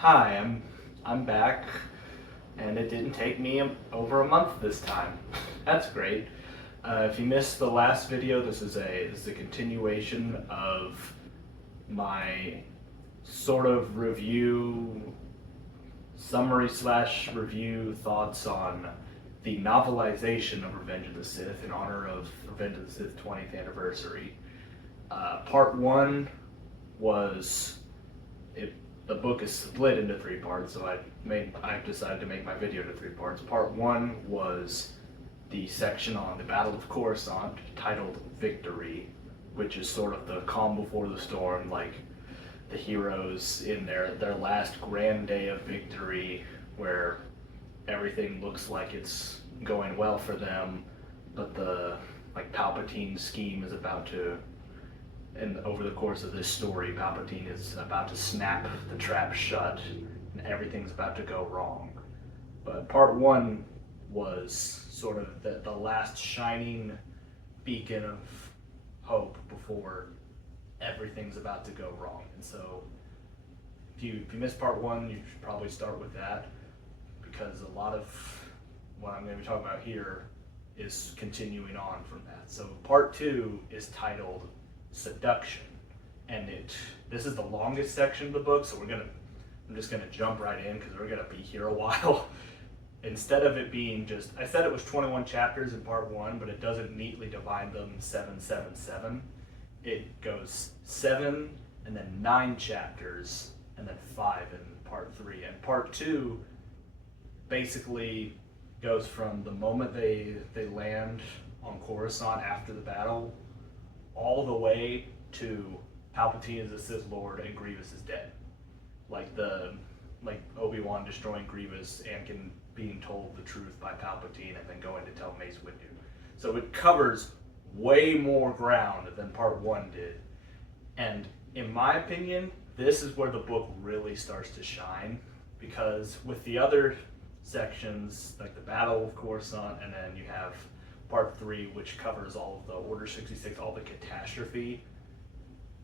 Hi, I'm back, and it didn't take me over a month this time. That's great. If you missed the last video, this is a continuation of my sort of summary slash review thoughts on the novelization of Revenge of the Sith in honor of Revenge of the Sith 20th anniversary. Part one was it. The book is split into three parts, so I've decided to make my video into three parts. Part one was the section on the Battle of Coruscant, titled Victory, which is sort of the calm before the storm, like the heroes in their last grand day of victory, where everything looks like it's going well for them, but the Palpatine scheme is about to, and over the course of this story, Palpatine is about to snap the trap shut, and everything's about to go wrong. But part one was sort of the last shining beacon of hope before everything's about to go wrong. And so, if you missed part one, you should probably start with that, because a lot of what I'm going to be talking about here is continuing on from that. So part two is titled Seduction, and this is the longest section of the book, so I'm just gonna jump right in because we're gonna be here a while. Instead of it being I said it was 21 chapters in part one, but it doesn't neatly divide them 7, 7, 7. It goes 7 and then 9 chapters and then 5 in part 3. And part 2 basically goes from the moment they land on Coruscant after the battle all the way to Palpatine is a Sith Lord and Grievous is dead. Like Obi-Wan destroying Grievous, Anakin being told the truth by Palpatine, and then going to tell Mace Windu. So it covers way more ground than part one did. And in my opinion, this is where the book really starts to shine, because with the other sections, like the Battle of Coruscant, and then you have part 3, which covers all of the Order 66, all the catastrophe,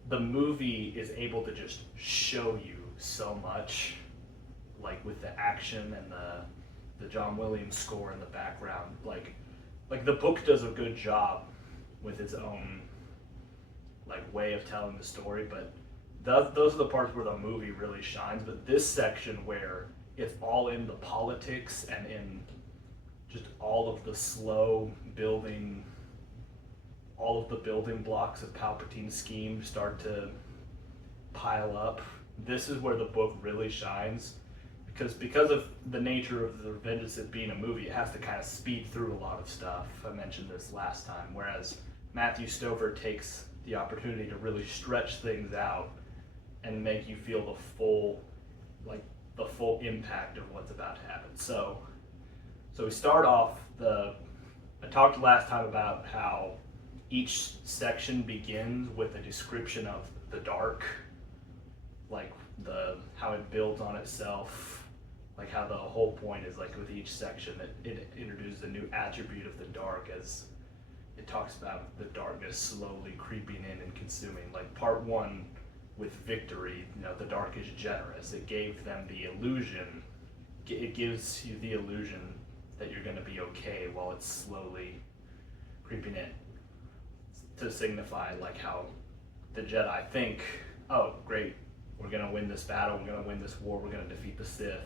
the movie is able to just show you so much, like with the action and the John Williams score in the background. Like the book does a good job with its own way of telling the story, but those are the parts where the movie really shines. But this section where it's all in the politics and in just all of the slow building, all of the building blocks of Palpatine's scheme start to pile up. This is where the book really shines, because of the nature of the Revenge of the Sith being a movie, it has to kind of speed through a lot of stuff. I mentioned this last time, whereas Matthew Stover takes the opportunity to really stretch things out and make you feel the full impact of what's about to happen. So we start off I talked last time about how each section begins with a description of the dark, how it builds on itself, how the whole point is with each section it introduces a new attribute of the dark, as it talks about the darkness slowly creeping in and consuming. Like part one with victory, the dark is generous. It gave them the illusion, it gives you the illusion that you're going to be okay while it's slowly creeping in, to signify how the Jedi think, oh great, we're going to win this battle, we're going to win this war, we're going to defeat the Sith,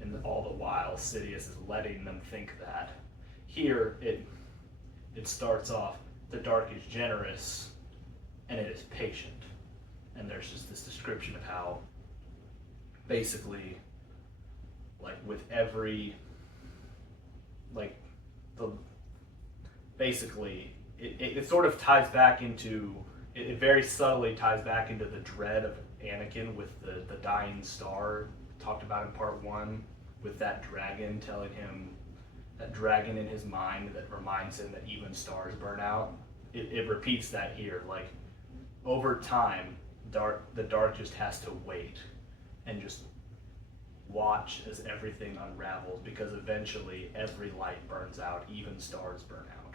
and all the while Sidious is letting them think that. Here it starts off, the dark is generous and it is patient, and there's just this description of how basically with every it sort of ties back into, it very subtly ties back into the dread of Anakin with the dying star talked about in part one, with that dragon telling him, that dragon in his mind that reminds him that even stars burn out. It repeats that here. Over time, the dark just has to wait and just watch as everything unravels, because eventually every light burns out, even stars burn out.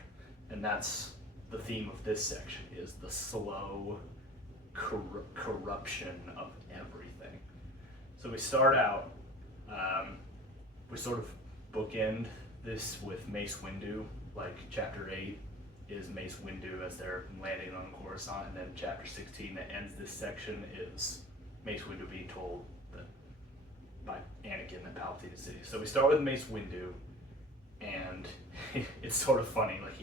And that's the theme of this section, is the slow corruption of everything. So we start out, we sort of bookend this with Mace Windu, like chapter 8 is Mace Windu as they're landing on Coruscant, and then chapter 16 that ends this section is Mace Windu being told that by Anakin that Palpatine is Sidious. So we start with Mace Windu, and it's sort of funny, like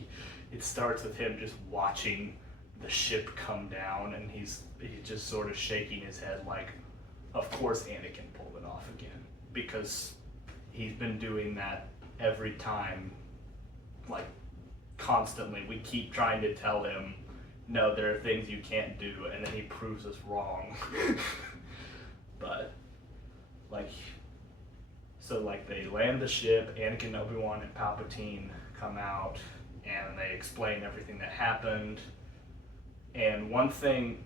it starts with him just watching the ship come down, and he's just sort of shaking his head like, of course Anakin pulled it off again, because he's been doing that every time, like constantly. We keep trying to tell him, no, there are things you can't do, and then he proves us wrong. But like, so like they land the ship, Anakin, Obi-Wan, and Palpatine come out, and they explain everything that happened. And one thing,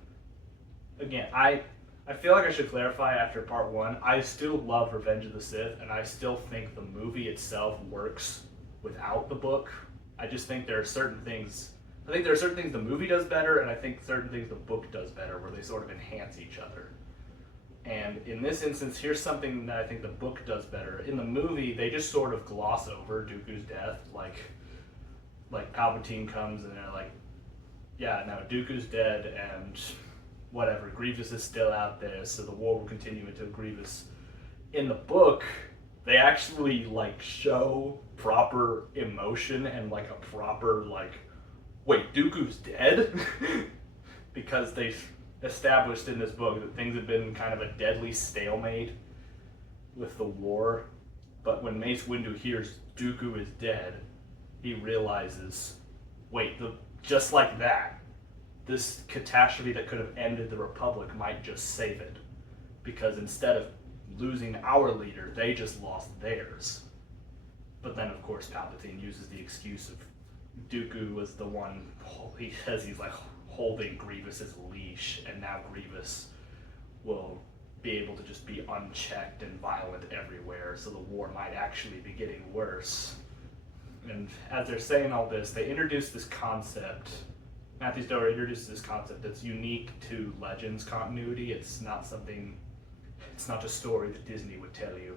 again, I feel like I should clarify after part 1, I still love Revenge of the Sith, and I still think the movie itself works without the book. I just think there are certain things, the movie does better, and I think certain things the book does better, where they sort of enhance each other. And in this instance, here's something that I think the book does better. In the movie, they just sort of gloss over Dooku's death, like Palpatine comes and they're like, yeah, no, Dooku's dead, and whatever, Grievous is still out there, so the war will continue until Grievous. In the book, they actually like show proper emotion and like a proper like, wait, Dooku's dead? Because they've established in this book that things have been kind of a deadly stalemate with the war. But when Mace Windu hears Dooku is dead, he realizes, wait, just like that, this catastrophe that could have ended the Republic might just save it. Because instead of losing our leader, they just lost theirs. But then, of course, Palpatine uses the excuse of Dooku was the one, he says he's like holding Grievous's leash, and now Grievous will be able to just be unchecked and violent everywhere, so the war might actually be getting worse. And as they're saying all this, they introduce this concept. Matthew Stover introduces this concept that's unique to Legends continuity. It's not a story that Disney would tell you.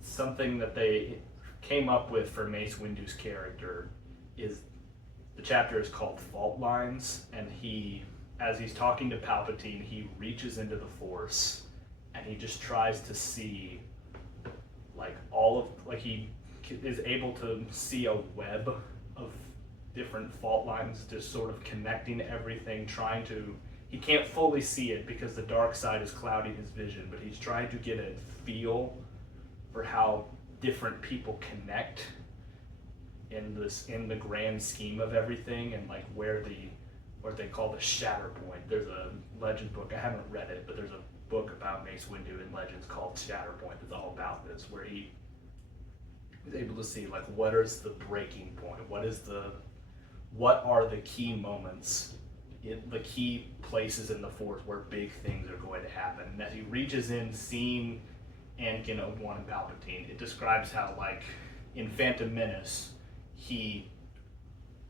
It's something that they came up with for Mace Windu's character. Is the chapter is called Fault Lines, and as he's talking to Palpatine, he reaches into the Force, and he just tries to see, he is able to see a web of different fault lines, just sort of connecting everything, he can't fully see it because the dark side is clouding his vision, but he's trying to get a feel for how different people connect in the grand scheme of everything, and like what they call the shatter point. There's a Legends book, I haven't read it, but there's a book about Mace Windu in Legends called Shatter Point that's all about this, where he is able to see like what is the breaking point, what are the key moments, the key places in the Force where big things are going to happen. And as he reaches in, seeing Anakin, Obi-Wan, and Palpatine, it describes how like in Phantom Menace, he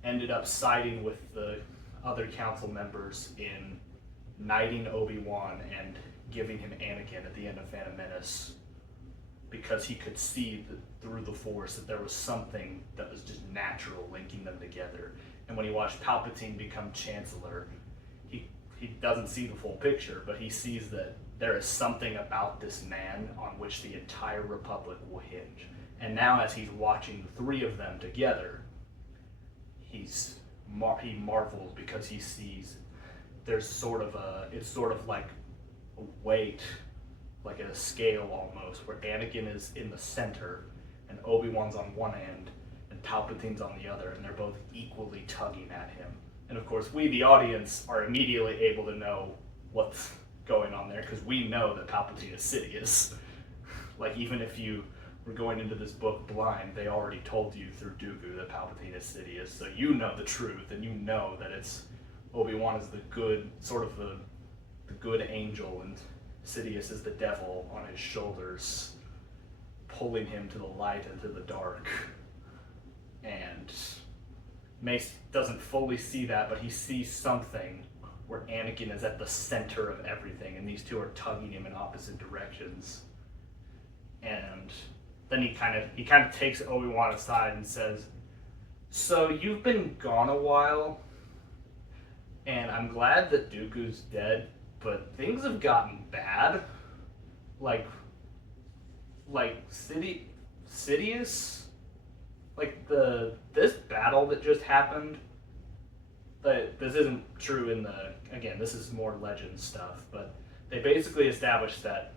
ended up siding with the other council members in knighting Obi-Wan and giving him Anakin at the end of Phantom Menace, because he could see through the Force that there was something that was just natural linking them together. And when he watched Palpatine become Chancellor, he doesn't see the full picture, but he sees that there is something about this man on which the entire Republic will hinge. And now as he's watching the three of them together, he marvels because he sees there's it's sort of like a weight, like a scale almost, where Anakin is in the center and Obi-Wan's on one end and Palpatine's on the other, and they're both equally tugging at him. And of course, we, the audience, are immediately able to know what's going on there, because we know that Palpatine is Sidious. Like, even if you were going into this book blind, they already told you through Dooku that Palpatine is Sidious, so you know the truth, and you know that it's Obi-Wan is the good, sort of the good angel, and Sidious is the devil on his shoulders, pulling him to the light and to the dark. And Mace doesn't fully see that, but he sees something where Anakin is at the center of everything, and these two are tugging him in opposite directions. And then he kind of takes Obi-Wan aside and says, "So you've been gone a while, and I'm glad that Dooku's dead, but things have gotten bad. Like Sidious, like this battle that just happened. This isn't true in this is more legend stuff, but they basically established that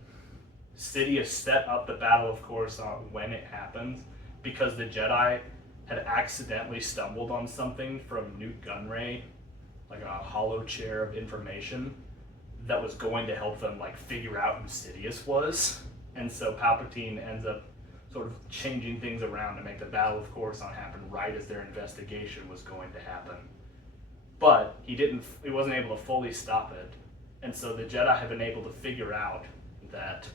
Sidious set up the Battle of Coruscant when it happened because the Jedi had accidentally stumbled on something from Newt Gunray, like a hollow chair of information that was going to help them like figure out who Sidious was. And so Palpatine ends up sort of changing things around to make the Battle of Coruscant happen right as their investigation was going to happen. But he wasn't able to fully stop it. And so the Jedi have been able to figure out that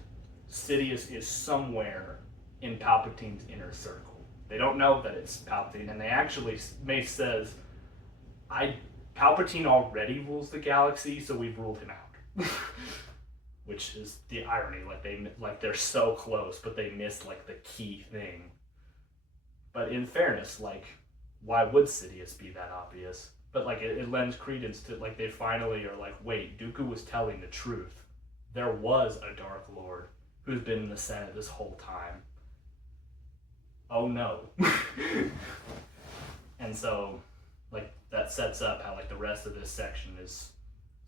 Sidious is somewhere in Palpatine's inner circle. They don't know that it's Palpatine, and they actually, Mace says, Palpatine already rules the galaxy, so we've ruled him out. Which is the irony, they're so close, but they missed like the key thing. But in fairness, like, why would Sidious be that obvious? But like it lends credence to like they finally are like, wait, Dooku was telling the truth. There was a Dark Lord who's been in the Senate this whole time. Oh no. And so like that sets up how like the rest of this section is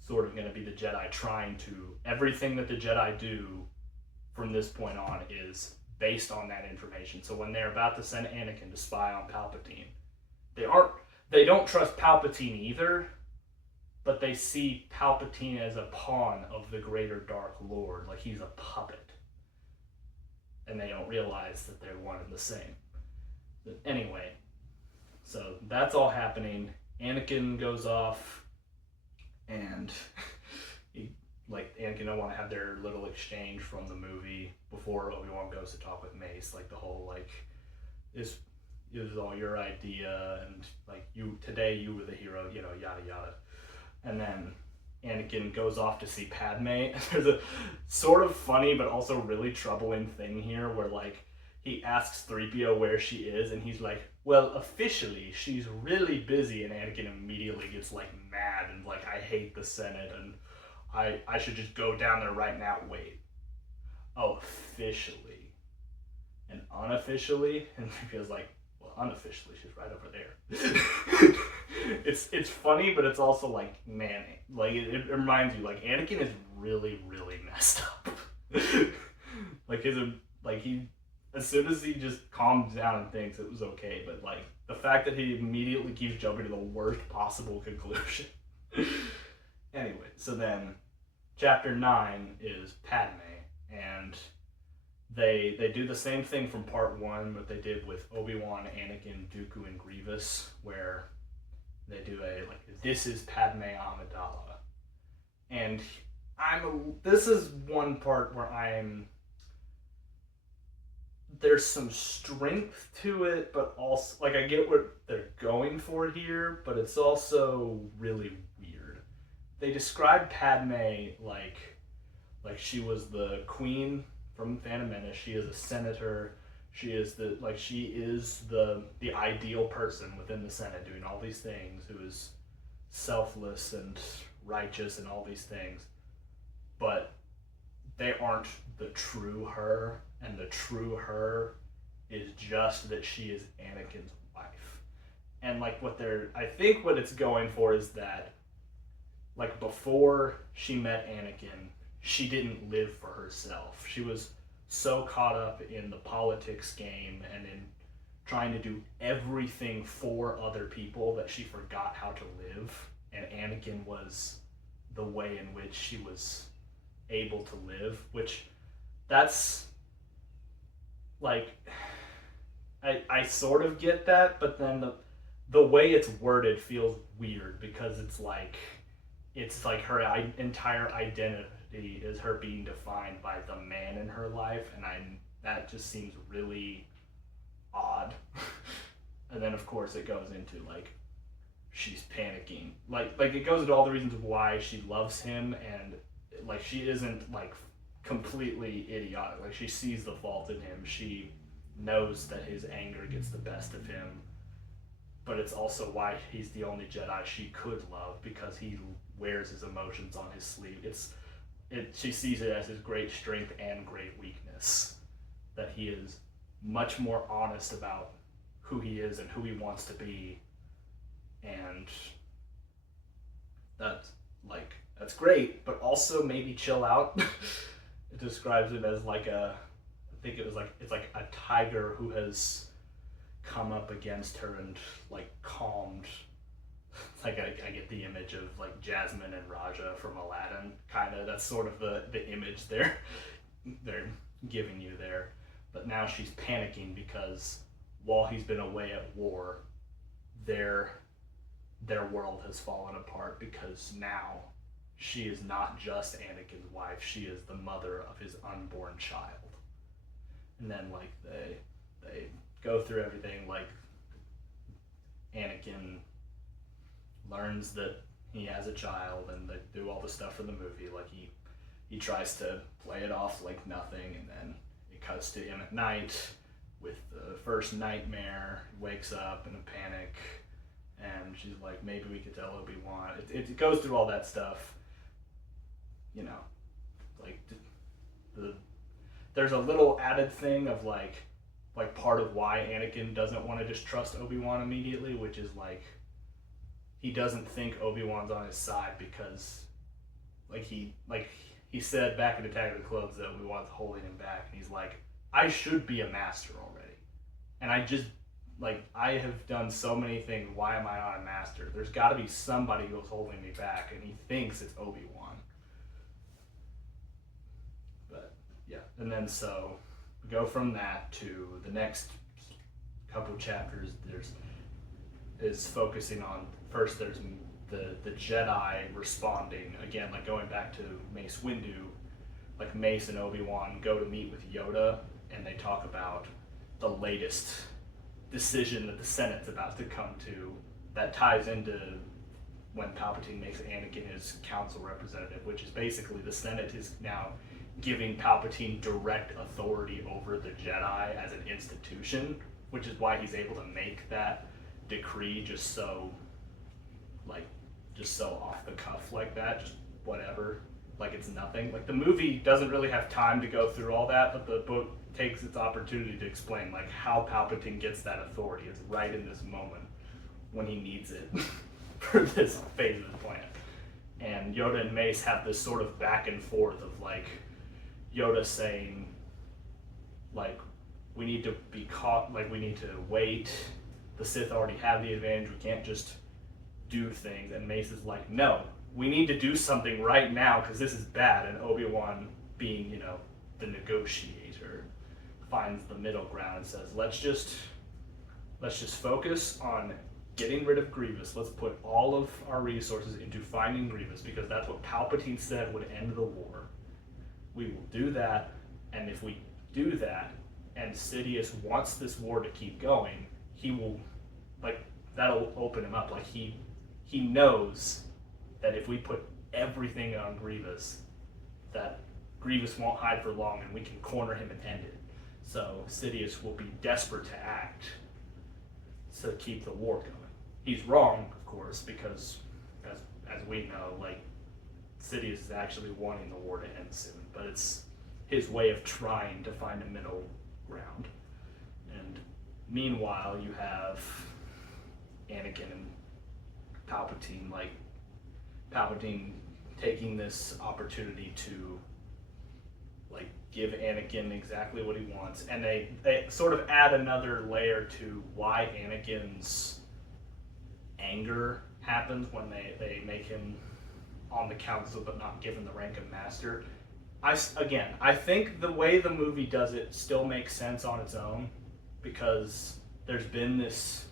sort of going to be the Jedi trying to, everything that the Jedi do from this point on is based on that information. So when they're about to send Anakin to spy on Palpatine, they don't trust Palpatine either, but they see Palpatine as a pawn of the greater Dark Lord, like he's a puppet. And they don't realize that they're one and the same. But anyway, so that's all happening. Anakin goes off, and Anakin and want to have their little exchange from the movie before Obi-Wan goes to talk with Mace, like the whole like, this is all your idea, and like you were the hero, yada yada. And then Anakin goes off to see Padme. There's a sort of funny but also really troubling thing here where like he asks 3PO where she is, and he's like, well, officially she's really busy, and Anakin immediately gets like mad and like, I hate the Senate and I should just go down there right now. Wait, oh, officially and unofficially? And 3PO's like, well, unofficially she's right over there. It's funny, but it's also like, man, like it reminds you like Anakin is really really messed up. He as soon as he just calms down and thinks it was okay, but like the fact that he immediately keeps jumping to the worst possible conclusion. Anyway, so then chapter 9 is Padme, and they do the same thing from part 1, but they did with Obi-Wan, Anakin, Dooku, and Grievous, where they do this is Padme Amidala. And this is one part where there's some strength to it, but also, like, I get what they're going for here, but it's also really weird. They described Padme like she was the queen from Phantom Menace. She is a senator. She is the ideal person within the Senate, doing all these things, who is selfless and righteous and all these things. But they aren't the true her, and the true her is just that she is Anakin's wife. And like I think what it's going for is that like before she met Anakin, she didn't live for herself. She was so caught up in the politics game and in trying to do everything for other people that she forgot how to live. And Anakin was the way in which she was able to live, which that's like, I sort of get that, but then the way it's worded feels weird, because it's like her entire identity is her being defined by the man in her life, and that just seems really odd. And then of course it goes into like she's panicking, like it goes into all the reasons why she loves him, and like she isn't like completely idiotic. Like, she sees the fault in him. She knows that his anger gets the best of him, but it's also why he's the only Jedi she could love, because he wears his emotions on his sleeve. She sees it as his great strength and great weakness, that he is much more honest about who he is and who he wants to be, and that's great, but also maybe chill out. It describes it as like I think it was like, it's like a tiger who has come up against her and like calmed. It's like I get the image of like Jasmine and Raja from Aladdin, kind of. That's sort of the image they're giving you there. But now she's panicking because while he's been away at war, their world has fallen apart, because now she is not just Anakin's wife, she is the mother of his unborn child. And then like they go through everything. Like, Anakin learns that he has a child, and they do all the stuff from the movie. Like, he tries to play it off like nothing, and then it cuts to him at night with the first nightmare. He wakes up in a panic, and she's like, maybe we could tell Obi-Wan. It goes through all that stuff, you know. Like, there's a little added thing of like part of why Anakin doesn't want to just trust Obi-Wan immediately, which is like, he doesn't think Obi-Wan's on his side, because he said back in Attack of the Clones that Obi-Wan's holding him back, and he's like, I should be a master already, and I have done so many things, why am I not a master? There's got to be somebody who's holding me back, and he thinks it's Obi-Wan. But yeah, and then so we go from that to the next couple chapters. Is focusing on, first there's the Jedi responding, again, like going back to Mace Windu. Like, Mace and Obi-Wan go to meet with Yoda, and they talk about the latest decision that the Senate's about to come to, that ties into when Palpatine makes Anakin his council representative, which is basically the Senate is now giving Palpatine direct authority over the Jedi as an institution, which is why he's able to make that decree just so off the cuff like that, just whatever, like it's nothing. Like, the movie doesn't really have time to go through all that, but the book takes its opportunity to explain like how Palpatine gets that authority. It's right in this moment when he needs it for this phase of the plan. And Yoda and Mace have this sort of back and forth of like Yoda saying like, we need to be caught, like we need to wait, the Sith already have the advantage, we can't just do things. And Mace is like, no, we need to do something right now because this is bad. And Obi-Wan, being, you know, the negotiator, finds the middle ground and says, let's just focus on getting rid of Grievous. Let's put all of our resources into finding Grievous, because that's what Palpatine said would end the war. We will do that, and if we do that, and Sidious wants this war to keep going, he will, like, that'll open him up. Like, he knows that if we put everything on Grievous, that Grievous won't hide for long, and we can corner him and end it. So Sidious will be desperate to act to keep the war going. He's wrong, of course, because as we know, like, Sidious is actually wanting the war to end soon, but it's his way of trying to find a middle ground. And meanwhile, you have Anakin and Palpatine, like Palpatine taking this opportunity to like give Anakin exactly what he wants, and they sort of add another layer to why Anakin's anger happens when they make him on the council but not given the rank of master. I think the way the movie does it still makes sense on its own, because there's been this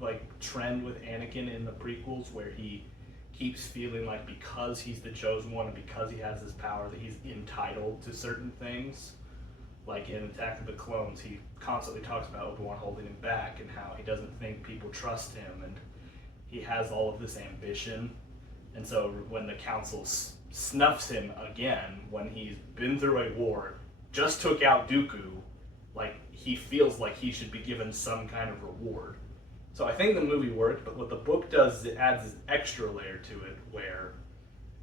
like trend with Anakin in the prequels where he keeps feeling like because he's the chosen one and because he has this power that he's entitled to certain things. Like in Attack of the Clones, he constantly talks about Obi-Wan holding him back and how he doesn't think people trust him, and he has all of this ambition. And so when the council snuffs him again when he's been through a war, just took out Dooku, like, he feels like he should be given some kind of reward. So I think the movie worked, but what the book does is it adds this extra layer to it where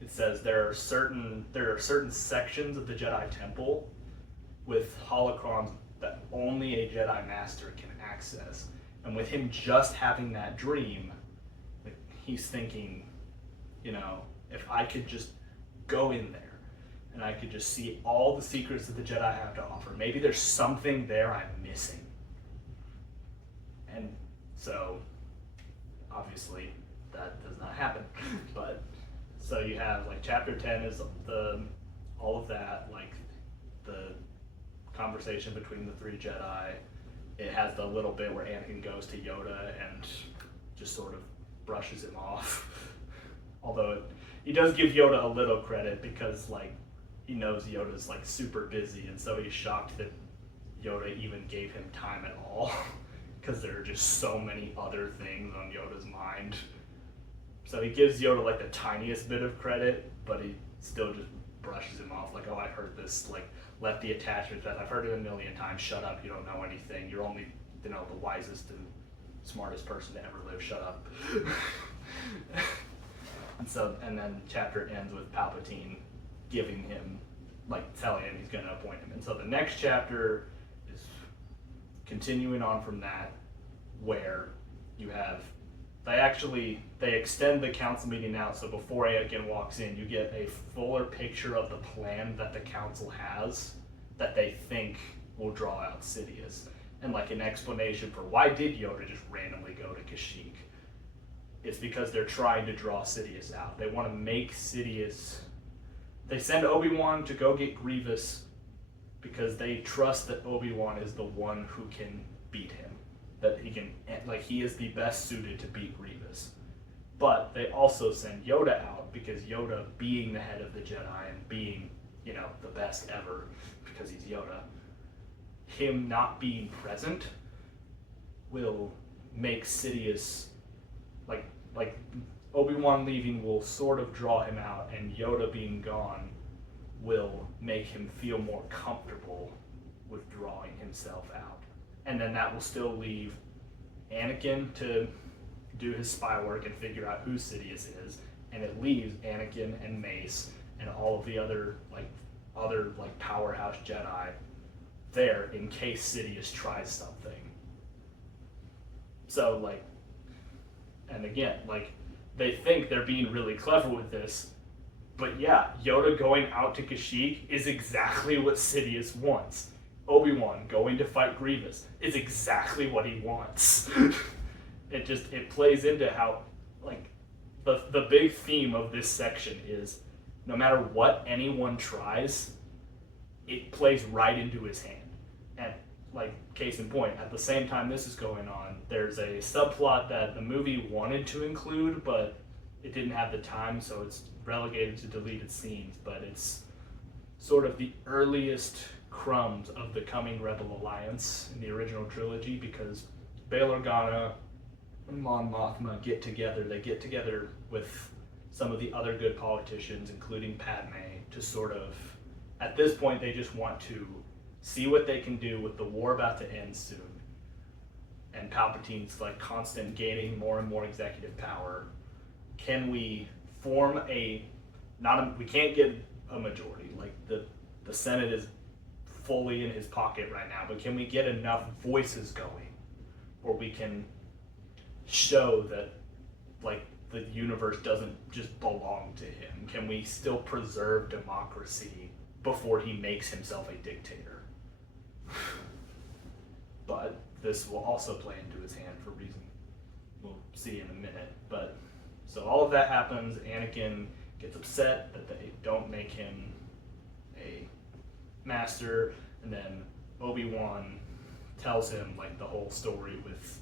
it says there are certain sections of the Jedi Temple with holocrons that only a Jedi Master can access. And with him just having that dream, like, he's thinking, if I could just go in there and I could just see all the secrets that the Jedi have to offer, maybe there's something there I'm missing. And so, obviously, that does not happen. But so you have, like, chapter 10 is all of that, like the conversation between the three Jedi. It has the little bit where Anakin goes to Yoda and just sort of brushes him off. Although he does give Yoda a little credit because, like, he knows Yoda's, like, super busy, and so he's shocked that Yoda even gave him time at all because there are just so many other things on Yoda's mind. So he gives Yoda, like, the tiniest bit of credit, but he still just brushes him off, like, oh, I heard this, like, let the attachment, I've heard it a million times, shut up, you don't know anything, you're only, the wisest and smartest person to ever live, shut up. And then chapter ends with Palpatine giving him, like, telling him he's going to appoint him. And so the next chapter is continuing on from that, where you have, they extend the council meeting out, so before Anakin walks in, you get a fuller picture of the plan that the council has that they think will draw out Sidious. And, like, an explanation for why did Yoda just randomly go to Kashyyyk. It's because they're trying to draw Sidious out. They want to make Sidious... They send Obi-Wan to go get Grievous because they trust that Obi-Wan is the one who can beat him. That he can, like, he is the best suited to beat Grievous. But they also send Yoda out because Yoda, being the head of the Jedi and being, the best ever because he's Yoda, him not being present will make Sidious, like Obi-Wan leaving will sort of draw him out, and Yoda being gone will make him feel more comfortable with drawing himself out. And then that will still leave Anakin to do his spy work and figure out who Sidious is, and it leaves Anakin and Mace and all of the other powerhouse Jedi there in case Sidious tries something. So, like, and again, like, they think they're being really clever with this, but yeah, Yoda going out to Kashyyyk is exactly what Sidious wants. Obi-Wan going to fight Grievous is exactly what he wants. It plays into how, like, the big theme of this section is no matter what anyone tries, it plays right into his hand. And, like, case in point, at the same time this is going on, there's a subplot that the movie wanted to include, but it didn't have the time, so it's relegated to deleted scenes, but it's sort of the earliest crumbs of the coming Rebel Alliance in the original trilogy, because Bail Organa and Mon Mothma get together. They get together with some of the other good politicians, including Padme, to sort of, at this point, they just want to see what they can do with the war about to end soon. And Palpatine's, like, constant gaining more and more executive power. Can we form we can't get a majority. Like, the Senate is fully in his pocket right now, but can we get enough voices going where we can show that, like, the universe doesn't just belong to him? Can we still preserve democracy before he makes himself a dictator? But this will also play into his hand for reason we'll see in a minute. But so all of that happens. Anakin gets upset that they don't make him a master, and then Obi-Wan tells him, like, the whole story with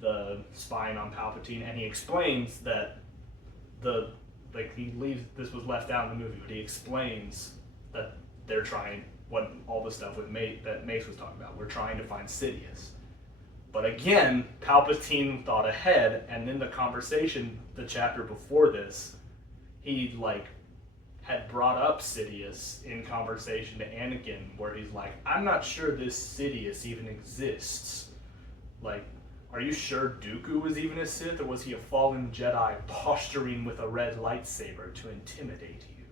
the spying on Palpatine, and he explains that he leaves, this was left out in the movie, but he explains that they're trying, what all the stuff with that Mace was talking about, we're trying to find Sidious. But again, Palpatine thought ahead, and in the conversation, the chapter before this, he like had brought up Sidious in conversation to Anakin, where he's like, I'm not sure this Sidious even exists. Like, are you sure Dooku was even a Sith, or was he a fallen Jedi posturing with a red lightsaber to intimidate you?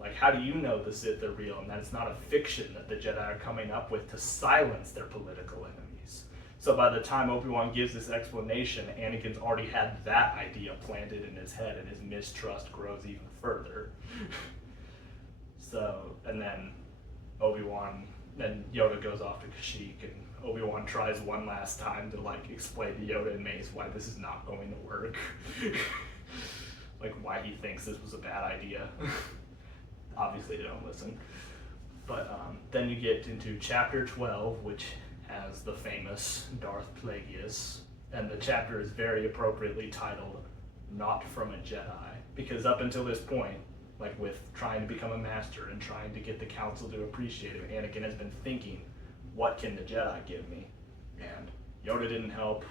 Like, how do you know the Sith are real and that it's not a fiction that the Jedi are coming up with to silence their political enemies? So by the time Obi-Wan gives this explanation, Anakin's already had that idea planted in his head, and his mistrust grows even further. So, and then then Yoda goes off to Kashyyyk, and Obi-Wan tries one last time to like explain to Yoda and Mace why this is not going to work. Like why he thinks this was a bad idea. Obviously they don't listen. But then you get into chapter 12, which has the famous Darth Plagueis, and the chapter is very appropriately titled Not from a Jedi, because up until this point, like with trying to become a master and trying to get the council to appreciate him, Anakin has been thinking, what can the Jedi give me? And Yoda didn't help,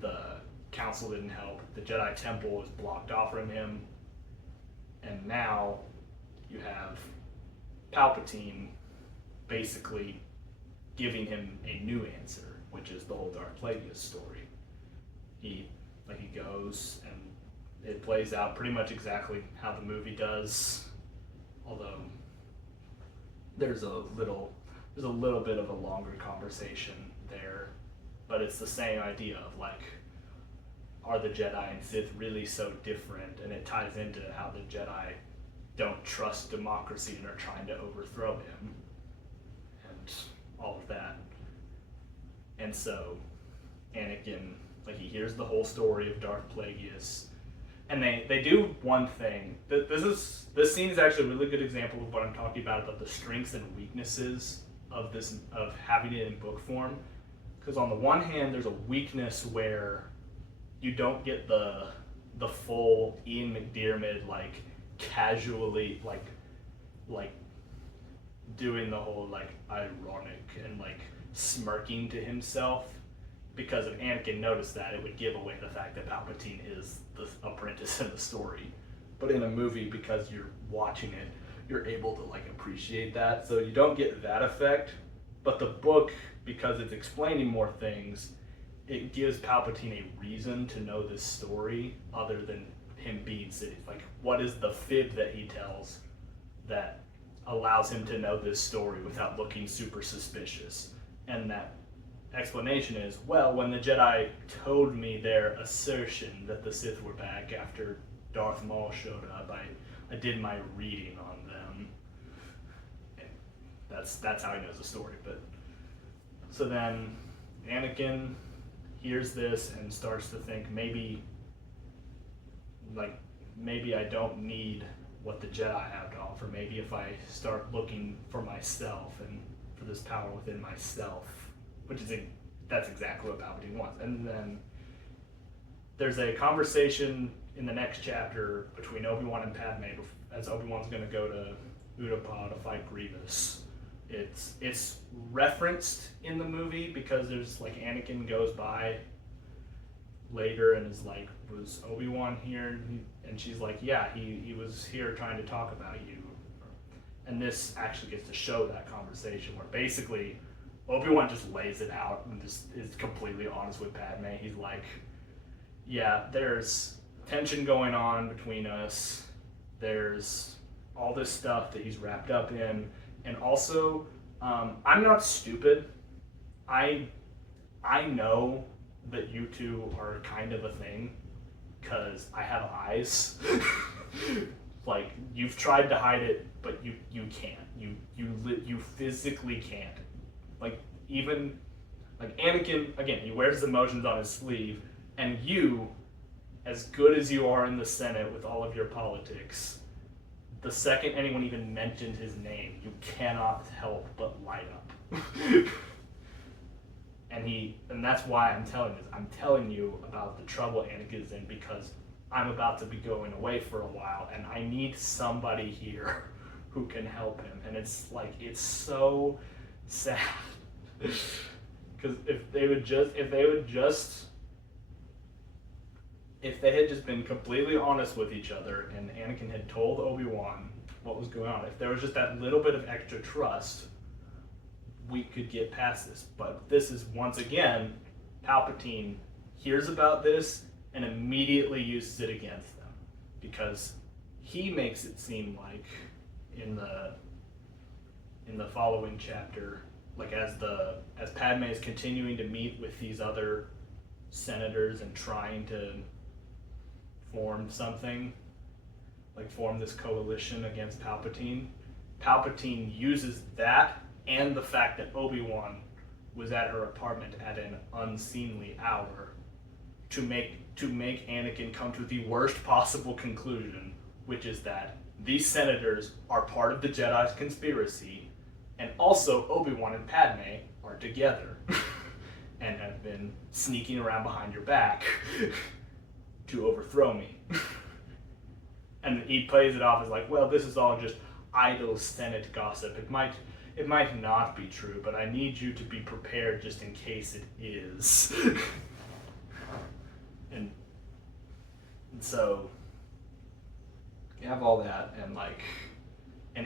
the council didn't help, the Jedi temple was blocked off from him, and now you have Palpatine basically giving him a new answer, which is the whole Darth Plagueis story. He goes and it plays out pretty much exactly how the movie does, although there's a little bit of a longer conversation there, but it's the same idea of like, are the Jedi and Sith really so different? And it ties into how the Jedi don't trust democracy and are trying to overthrow him, and all of that. And so Anakin, like, he hears the whole story of Darth Plagueis, and they do one thing. This scene is actually a really good example of what I'm talking about the strengths and weaknesses of having it in book form. Because on the one hand, there's a weakness where you don't get the full Ian McDiarmid like casually like doing the whole like ironic and like smirking to himself, because if Anakin noticed that, it would give away the fact that Palpatine is the apprentice in the story. But in a movie, because you're watching it, you're able to like appreciate that, so you don't get that effect. But the book, because it's explaining more things, it gives Palpatine a reason to know this story other than him being Sidious. Like, what is the fib that he tells that allows him to know this story without looking super suspicious? And that explanation is, well, when the Jedi told me their assertion that the Sith were back after Darth Maul showed up, I did my reading on them. And that's how he knows the story. But so then Anakin hears this and starts to think, maybe I don't need what the Jedi have to offer. Maybe if I start looking for myself and for this power within myself, that's exactly what Palpatine wants. And then there's a conversation in the next chapter between Obi-Wan and Padme as Obi-Wan's going to go to Utapau to fight Grievous. It's referenced in the movie because there's like Anakin goes by later and is like, was Obi-Wan here? And she's like, yeah, he was here trying to talk about you. And this actually gets to show that conversation where basically Obi-Wan just lays it out and just is completely honest with Padme. He's like, yeah, there's tension going on between us. There's all this stuff that he's wrapped up in. And also, I'm not stupid. I know that you two are kind of a thing because I have eyes. Like, you've tried to hide it, but you can't. You physically can't. Like, even like Anakin, again, he wears his emotions on his sleeve, and you, as good as you are in the Senate with all of your politics, the second anyone even mentioned his name, you cannot help but light up. And that's why I'm telling you about the trouble Anakin's in, because I'm about to be going away for a while, and I need somebody here who can help him. And it's so sad. Because if they would just if they had just been completely honest with each other and Anakin had told Obi-Wan what was going on, if there was just that little bit of extra trust, we could get past this. But this is, once again, Palpatine hears about this and immediately uses it against them, because he makes it seem like in the following chapter, like as Padme is continuing to meet with these other senators and trying to form something, like form this coalition against Palpatine, Palpatine uses that and the fact that Obi-Wan was at her apartment at an unseemly hour to make Anakin come to the worst possible conclusion, which is that these senators are part of the Jedi's conspiracy, and also Obi-Wan and Padme are together and have been sneaking around behind your back to overthrow me. And he plays it off as like, well, this is all just idle Senate gossip. It might not be true, but I need you to be prepared just in case it is. and so you have all that, and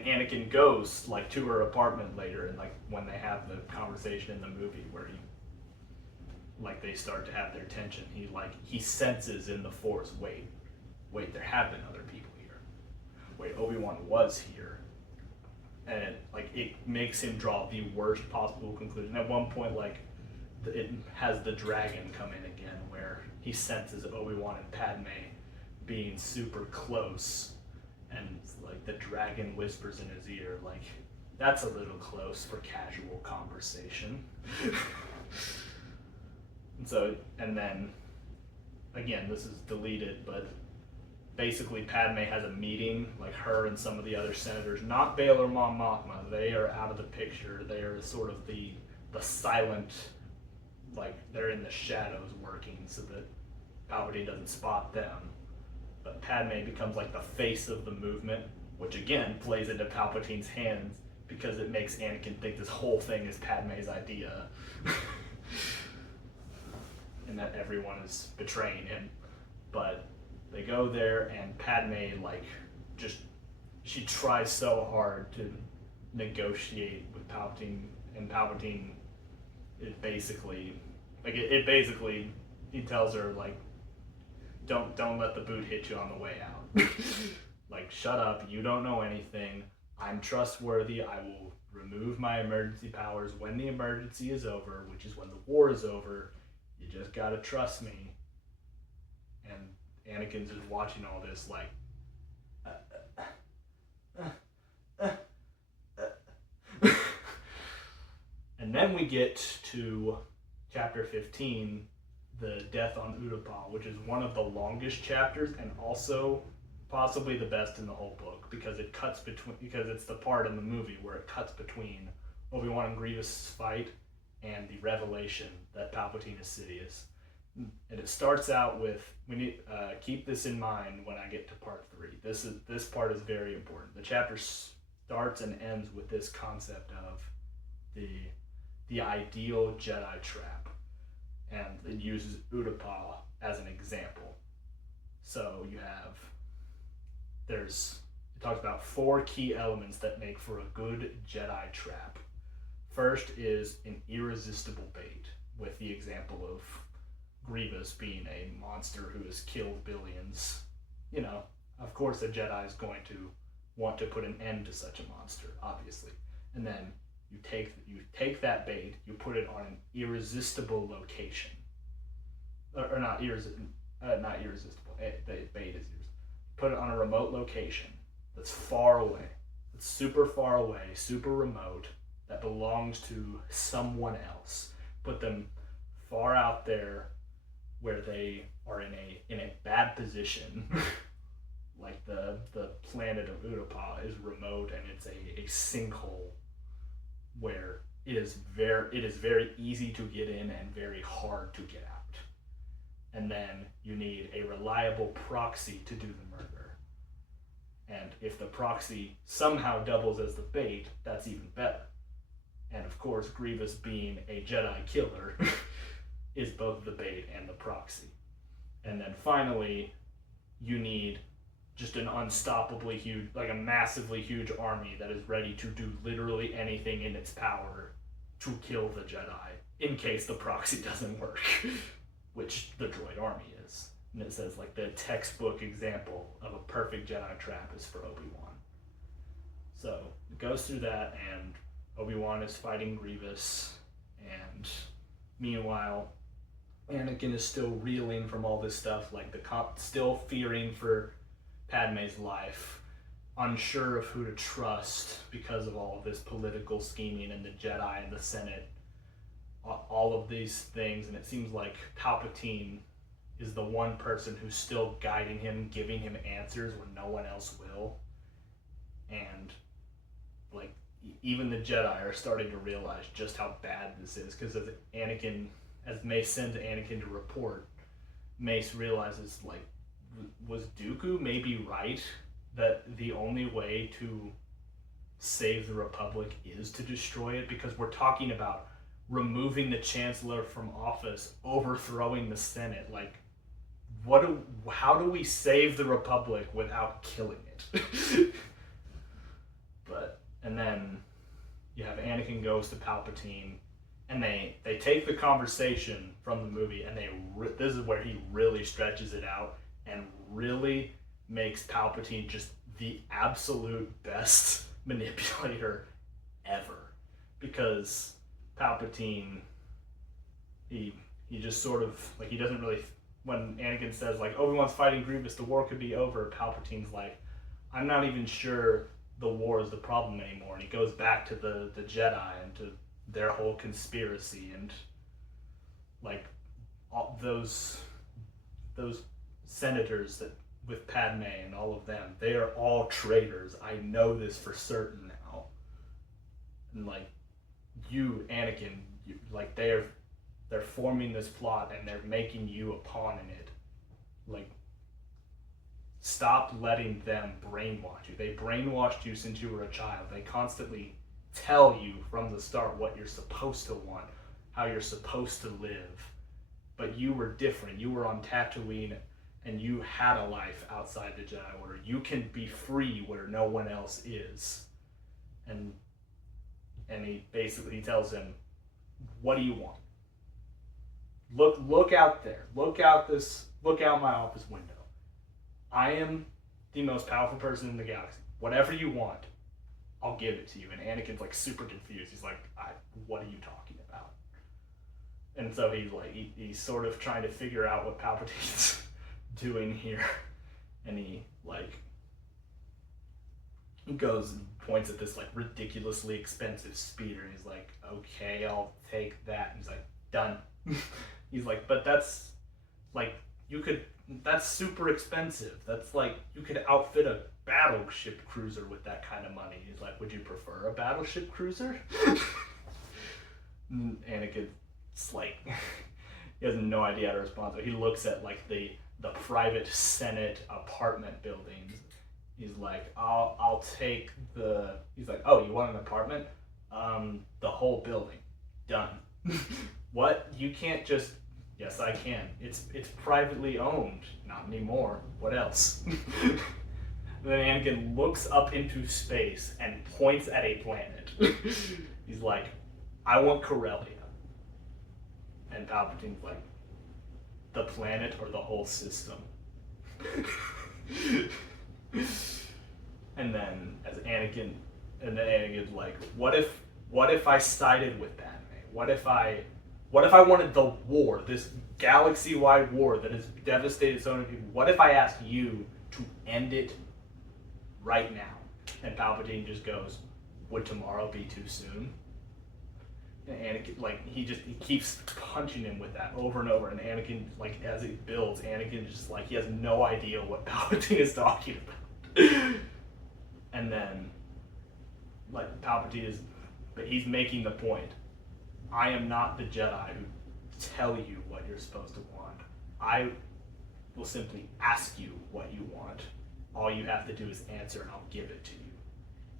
Anakin goes like to her apartment later, and like when they have the conversation in the movie where they start to have their tension, he senses in the Force, wait, there have been other people here. Wait, Obi-Wan was here. And it makes him draw the worst possible conclusion. At one point, it has the dragon come in again, where he senses Obi-Wan and Padme being super close, and the dragon whispers in his ear, that's a little close for casual conversation. And then again, this is deleted, but basically Padme has a meeting, her and some of the other senators, not Bail or Mon Mothma. They are out of the picture. They are sort of the silent, they're in the shadows working so that Palpatine doesn't spot them. But Padme becomes the face of the movement, which again plays into Palpatine's hands because it makes Anakin think this whole thing is Padme's idea. And that everyone is betraying him. But they go there, and Padme, she tries so hard to negotiate with Palpatine, and Palpatine, he tells her, don't let the boot hit you on the way out. Shut up, you don't know anything, I'm trustworthy, I will remove my emergency powers when the emergency is over, which is when the war is over, you just gotta trust me. And Anakin's just watching all this And then we get to chapter 15, the death on Utapau, which is one of the longest chapters and also possibly the best in the whole book, because it's the part in the movie where it cuts between Obi-Wan and Grievous' fight and the revelation that Palpatine is Sidious. And it starts out with, we need keep this in mind when I get to part 3. This part is very important. The chapter starts and ends with this concept of the ideal Jedi trap, and it uses Utapau as an example. So it talks about 4 key elements that make for a good Jedi trap. First is an irresistible bait, with the example of Grievous being a monster who has killed billions. Of course a Jedi is going to want to put an end to such a monster, obviously. And then you take that bait, you put it on an irresistible location. Or not irresistible, the bait is irresistible. Put it on a remote location that's far away, that's super far away, super remote, that belongs to someone else. Put them far out there where they are in a bad position. The planet of Utapau is remote, and it's a sinkhole where it is very easy to get in and very hard to get out. And then you need a reliable proxy to do the murder. And if the proxy somehow doubles as the bait, that's even better. And of course, Grievous being a Jedi killer is both the bait and the proxy. And then finally, you need just an unstoppably huge, like a massively huge army that is ready to do literally anything in its power to kill the Jedi in case the proxy doesn't work, which the droid army is. And it says like the textbook example of a perfect Jedi trap is for Obi-Wan. So it goes through that, and Obi-Wan is fighting Grievous, and meanwhile, Anakin is still reeling from all this stuff, like still fearing for Padme's life, unsure of who to trust because of all of this political scheming and the Jedi and the Senate, all of these things, and it seems like Palpatine is the one person who's still guiding him, giving him answers when no one else will, and like even the Jedi are starting to realize just how bad this is, because as Mace sends Anakin to report, Mace realizes, like, was Dooku maybe right that the only way to save the Republic is to destroy it? Because we're talking about removing the Chancellor from office, overthrowing the Senate. Like, how do we save the Republic without killing it? And then you have Anakin goes to Palpatine, and they take the conversation from the movie, and this is where he really stretches it out and really makes Palpatine just the absolute best manipulator ever. Because Palpatine, he just sort of, like, he doesn't really, when Anakin says, like, Obi-Wan's fighting Grievous, the war could be over, Palpatine's like, I'm not even sure the war is the problem anymore. And he goes back to the Jedi and to their whole conspiracy, and like all those senators that with Padme and all of them, they are all traitors. I know this for certain now. And like you, Anakin, like they're forming this plot and they're making you a pawn in it. Like, stop letting them brainwash you. They brainwashed you since you were a child. They constantly tell you from the start what you're supposed to want, how you're supposed to live. But you were different. You were on Tatooine, and you had a life outside the Jedi Order. You can be free where no one else is. And he basically tells him, what do you want? Look out there. Look out my office window. I am the most powerful person in the galaxy. Whatever you want, I'll give it to you. And Anakin's like super confused. He's like, what are you talking about? And so he's sort of trying to figure out what Palpatine's doing here. And he goes and points at this like ridiculously expensive speeder. And he's like, okay, I'll take that. And he's like, done. He's like, but that's like, that's super expensive. That's like, you could outfit a battleship cruiser with that kind of money. He's like, would you prefer a battleship cruiser? And Anakin's like, he has no idea how to respond. So he looks at like the private Senate apartment buildings. He's like, I'll take he's like, oh, you want an apartment? The whole building. Done. What? You can't just, yes, I can. It's privately owned. Not anymore. What else? Then Anakin looks up into space and points at a planet. He's like, I want Corellia. And Palpatine's like, the planet or the whole system? And then Anakin's like, what if I sided with Padme? What if I wanted the war, this galaxy-wide war that has devastated so many people? What if I asked you to end it right now? And Palpatine just goes, would tomorrow be too soon? And Anakin, he keeps punching him with that over and over. And Anakin, as it builds, Anakin just he has no idea what Palpatine is talking about. And then, Palpatine but he's making the point. I am not the Jedi who tell you what you're supposed to want. I will simply ask you what you want. All you have to do is answer and I'll give it to you.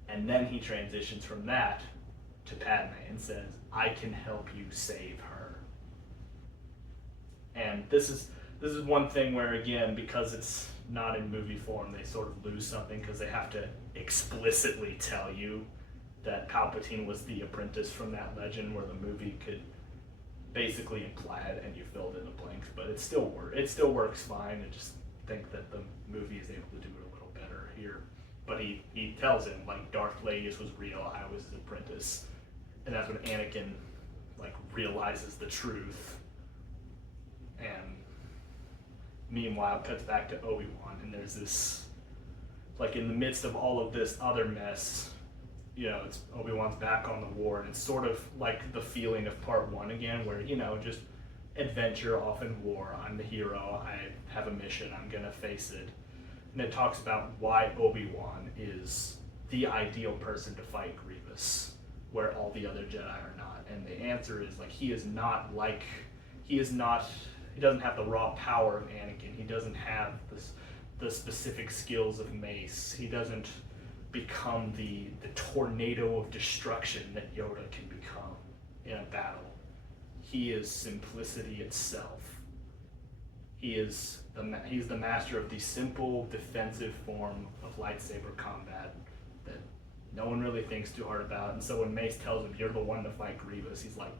And then he transitions from that to Padme and says, I can help you save her. And this is this is one thing where, again, because it's not in movie form, they sort of lose something because they have to explicitly tell you that Palpatine was the apprentice from that legend, where the movie could basically imply it and you filled in the blanks, but it still works fine. I just think that the movie is able to do it a little better here. But he tells him, like, Darth Sidious was real, I was his apprentice. And that's when Anakin, like, realizes the truth. And meanwhile, it cuts back to Obi-Wan, and there's this, like, in the midst of all of this other mess, you know, it's Obi-Wan's back on the war, and it's sort of like the feeling of part one again, where, you know, just adventure, often war, I'm the hero, I have a mission, I'm gonna face it. And it talks about why Obi-Wan is the ideal person to fight Grievous, where all the other Jedi are not. And the answer is, like, he doesn't have the raw power of Anakin. He doesn't have the specific skills of Mace. He doesn't become the tornado of destruction that Yoda can become in a battle. He is simplicity itself. He's the master of the simple defensive form of lightsaber combat that no one really thinks too hard about. And so when Mace tells him, you're the one to fight Grievous, he's like,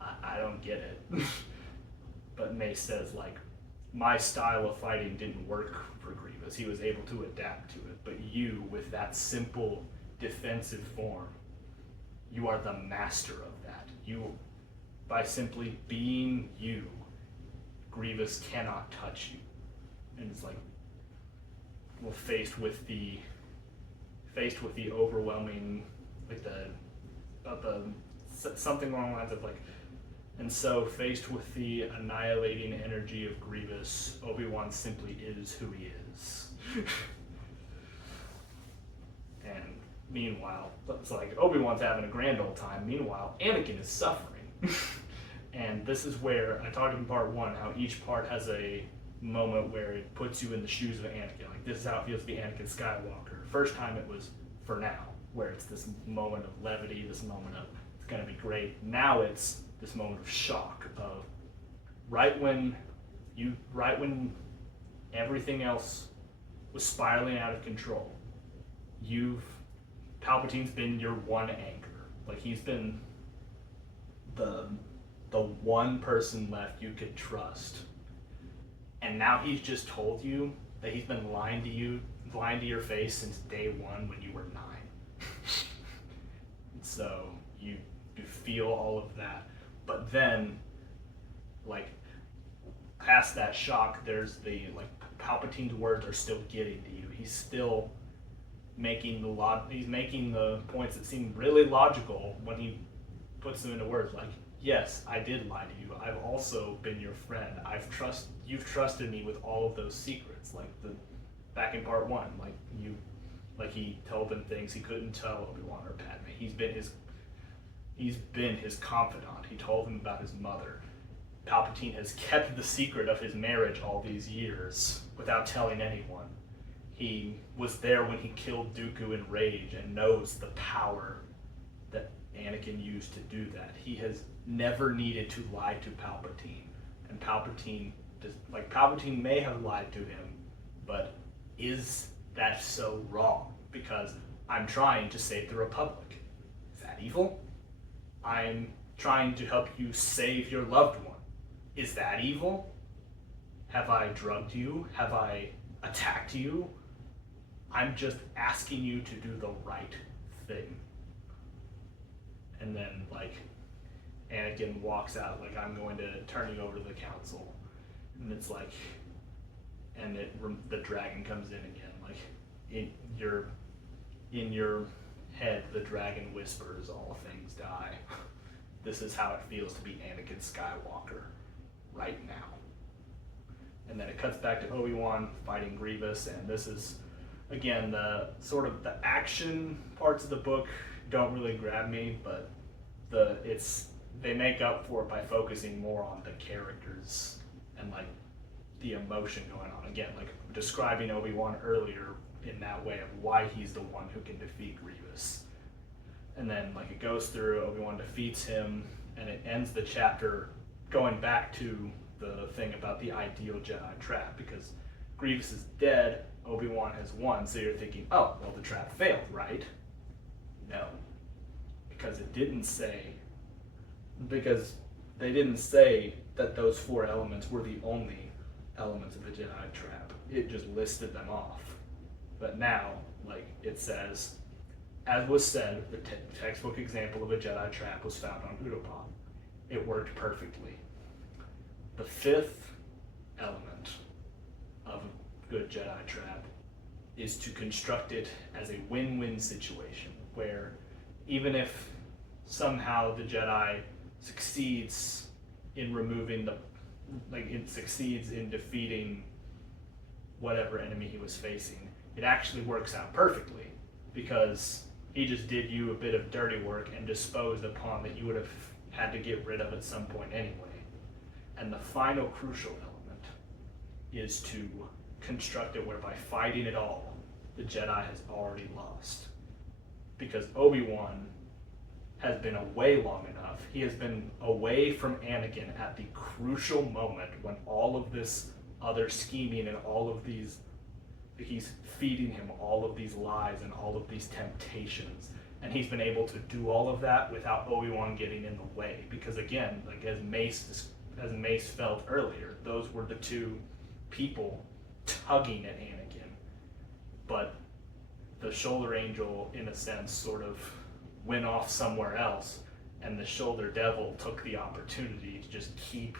I don't get it. But Mace says, like, my style of fighting didn't work for Grievous. He was able to adapt to it. But you, with that simple defensive form, you are the master of that. You, by simply being you, Grievous cannot touch you. And it's like, well, faced with the overwhelming, like something along the lines of, like, and so faced with the annihilating energy of Grievous, Obi-Wan simply is who he is. And meanwhile, it's like Obi-Wan's having a grand old time. Meanwhile, Anakin is suffering. And this is where I talked in part one how each part has a moment where it puts you in the shoes of Anakin. Like, this is how it feels to be Anakin Skywalker. First time it was for now, where it's this moment of levity, this moment of it's gonna be great. Now it's this moment of shock of right when everything else was spiraling out of control, Palpatine's been your one anchor. Like, he's been the one person left you could trust. And now he's just told you that he's been lying to your face since day one when you were 9. So you feel all of that. But then, like, past that shock, there's Palpatine's words are still getting to you. He's still making the points that seem really logical when he puts them into words. Like, yes, I did lie to you. I've also been your friend. You've trusted me with all of those secrets. Like back in part one, he told them things he couldn't tell Obi-Wan or Padme. He's been his confidant. He told him about his mother. Palpatine has kept the secret of his marriage all these years without telling anyone. He was there when he killed Dooku in rage and knows the power that Anakin used to do that. He has never needed to lie to Palpatine. And Palpatine may have lied to him, but is that so wrong? Because I'm trying to save the Republic. Is that evil? I'm trying to help you save your loved one. Is that evil? Have I drugged you? Have I attacked you? I'm just asking you to do the right thing. And then, Anakin walks out, I'm going to turn you over to the council. And it's the dragon comes in again. In your head, the dragon whispers, all things die. This is how it feels to be Anakin Skywalker right now. And then it cuts back to Obi-Wan fighting Grievous, and this is, again, the action parts of the book don't really grab me, but they make up for it by focusing more on the characters and the emotion going on. Again, describing Obi-Wan earlier in that way of why he's the one who can defeat Grievous. And then it goes through, Obi-Wan defeats him, and it ends the chapter going back to the thing about the ideal Jedi trap, because Grievous is dead, Obi-Wan has won, so you're thinking, oh, well, the trap failed, right? No. Because they didn't say that those 4 elements were the only elements of a Jedi trap. It just listed them off. But now, like it says, as was said, the textbook example of a Jedi trap was found on Utapau. It worked perfectly. The 5th element of a good Jedi trap is to construct it as a win-win situation, where even if somehow the Jedi succeeds in succeeds in defeating whatever enemy he was facing, it actually works out perfectly, because he just did you a bit of dirty work and disposed of a pawn that you would have had to get rid of at some point anyway. And the final crucial element is to construct it whereby fighting it all, the Jedi has already lost. Because Obi-Wan has been away long enough. He has been away from Anakin at the crucial moment when all of this other scheming and all of these, he's feeding him all of these lies and all of these temptations. And he's been able to do all of that without Obi-Wan getting in the way. Because again, like as Mace felt earlier, those were the 2 people tugging at Anakin. But the shoulder angel, in a sense, sort of went off somewhere else, and the shoulder devil took the opportunity to just keep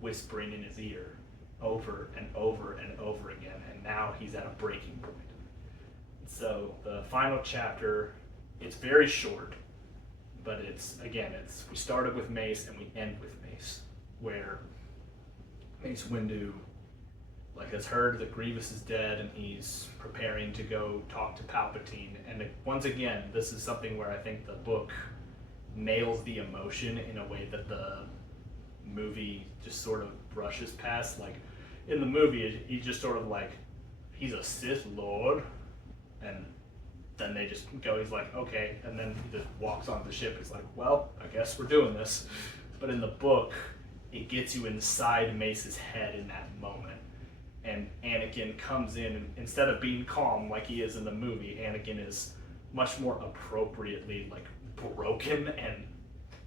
whispering in his ear over and over and over again, and now he's at a breaking point. So the final chapter, it's very short, but we started with Mace and we end with Mace, where Mace Windu has heard that Grievous is dead and he's preparing to go talk to Palpatine. And once again, this is something where I think the book nails the emotion in a way that the movie just sort of brushes past. Like in the movie, he's just sort of he's a Sith Lord, and then they just go, he's like, okay, and then he just walks onto the ship. He's like, well, I guess we're doing this. But in the book, it gets you inside Mace's head in that moment. And Anakin comes in, and instead of being calm like he is in the movie, Anakin is much more appropriately broken, and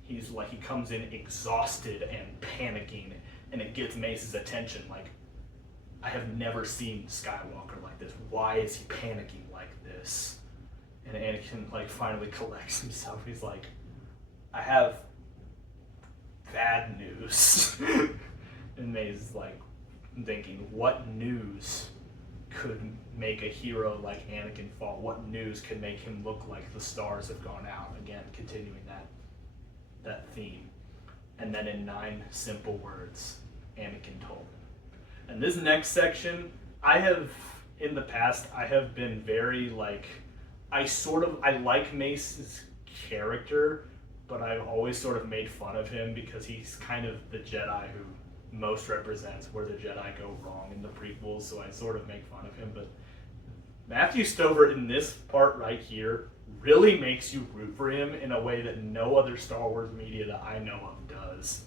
he comes in exhausted and panicking, and it gets Mace's attention. I have never seen Skywalker like this. Why is he panicking like this? And Anakin finally collects himself. He's like, I have bad news. And Mace is thinking, what news could make a hero like Anakin fall? What news could make him look like the stars have gone out? Again, continuing that theme. And then in 9 simple words, Anakin told him. And this next section, in the past, I have been very I like Mace's character, but I've always sort of made fun of him because he's kind of the Jedi who most represents where the Jedi go wrong in the prequels, so I sort of make fun of him. But Matthew Stover in this part right here really makes you root for him in a way that no other Star Wars media that I know of does.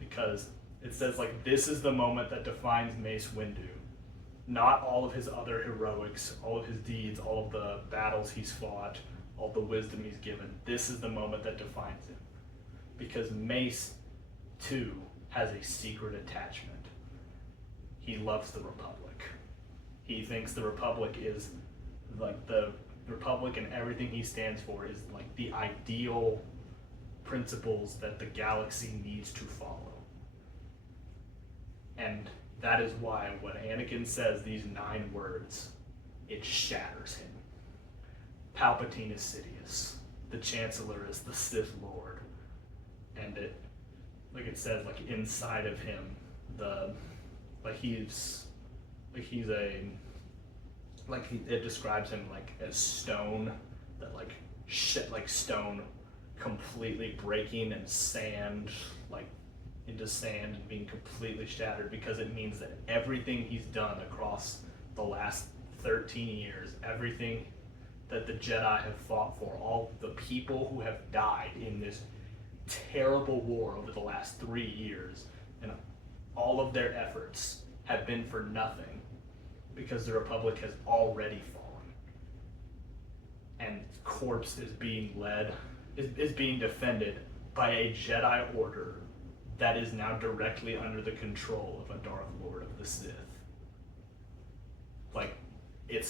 Because it says this is the moment that defines Mace Windu. Not all of his other heroics, all of his deeds, all of the battles he's fought, all the wisdom he's given. This is the moment that defines him. Because Mace, too, has a secret attachment. He loves the Republic. He thinks the Republic is the Republic, and everything he stands for is the ideal principles that the galaxy needs to follow. And that is why when Anakin says these 9 words, it shatters him. Palpatine is Sidious. The Chancellor is the Sith Lord. And it says inside of him, it describes him as stone, that stone completely breaking and sand into sand and being completely shattered, because it means that everything he's done across the last 13 years, everything that the Jedi have fought for, all the people who have died in this terrible war over the last 3 years, and all of their efforts have been for nothing because the Republic has already fallen. And Corpse is being is being defended by a Jedi Order that is now directly under the control of a Darth Lord of the Sith. Like, it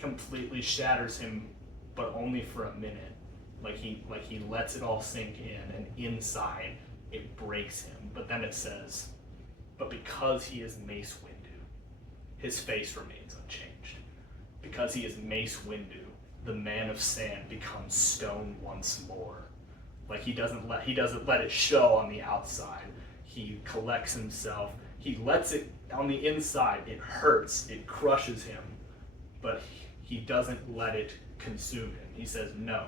completely shatters him, but only for a minute. Like he lets it all sink in, and inside it breaks him. But then it says, but because he is Mace Windu, his face remains unchanged. Because he is Mace Windu, the man of sand becomes stone once more. Like he doesn't let it show on the outside. He collects himself. He lets it on the inside. It hurts. It crushes him, but he doesn't let it consume him. He says, "No,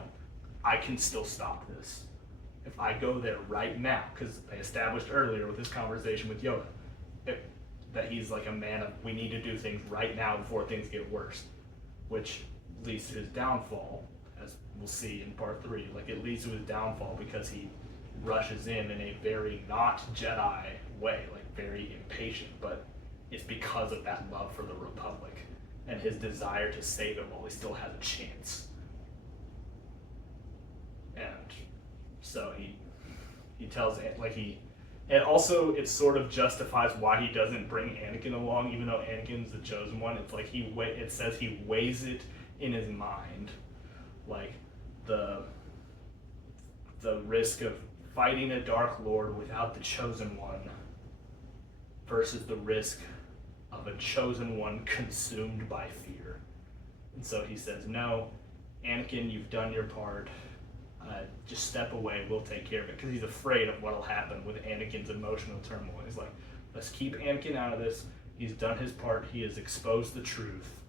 I can still stop this. If I go there right now," because I established earlier with this conversation with Yoda that he's like a man of, we need to do things right now before things get worse, which leads to his downfall, as we'll see in part 3. Like, it leads to his downfall because he rushes in a very not Jedi way, like very impatient, but it's because of that love for the Republic and his desire to save it while he still has a chance. And so he tells it, like, and also it sort of justifies why he doesn't bring Anakin along, even though Anakin's the chosen one. It's like it says he weighs it in his mind, like the risk of fighting a Dark Lord without the chosen one versus the risk of a chosen one consumed by fear. And so he says, "No, Anakin, you've done your part. Just step away, we'll take care of it," because he's afraid of what'll happen with Anakin's emotional turmoil. He's like, let's keep Anakin out of this. He's done his part. He has exposed the truth.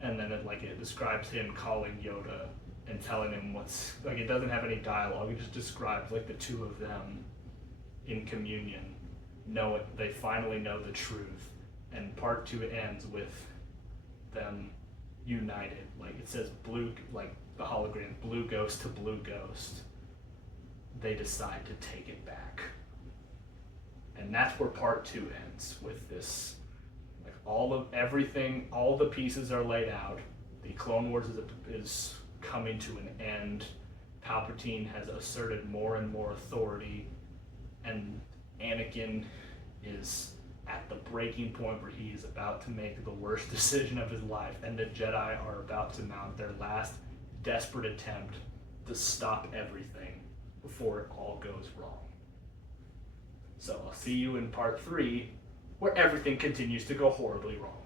And then it describes him calling Yoda and telling him what's, like, it doesn't have any dialogue. It just describes, like, the two of them in communion know it. They finally know the truth. And part 2 ends with them united. Like, it says blue, like the hologram, blue ghost to blue ghost. They decide to take it back. And that's where part 2 ends, with this, like, everything, all the pieces are laid out. The Clone Wars is coming to an end. Palpatine has asserted more and more authority, and Anakin is at the breaking point where he is about to make the worst decision of his life, and the Jedi are about to mount their last desperate attempt to stop everything before it all goes wrong. So I'll see you in part 3, where everything continues to go horribly wrong.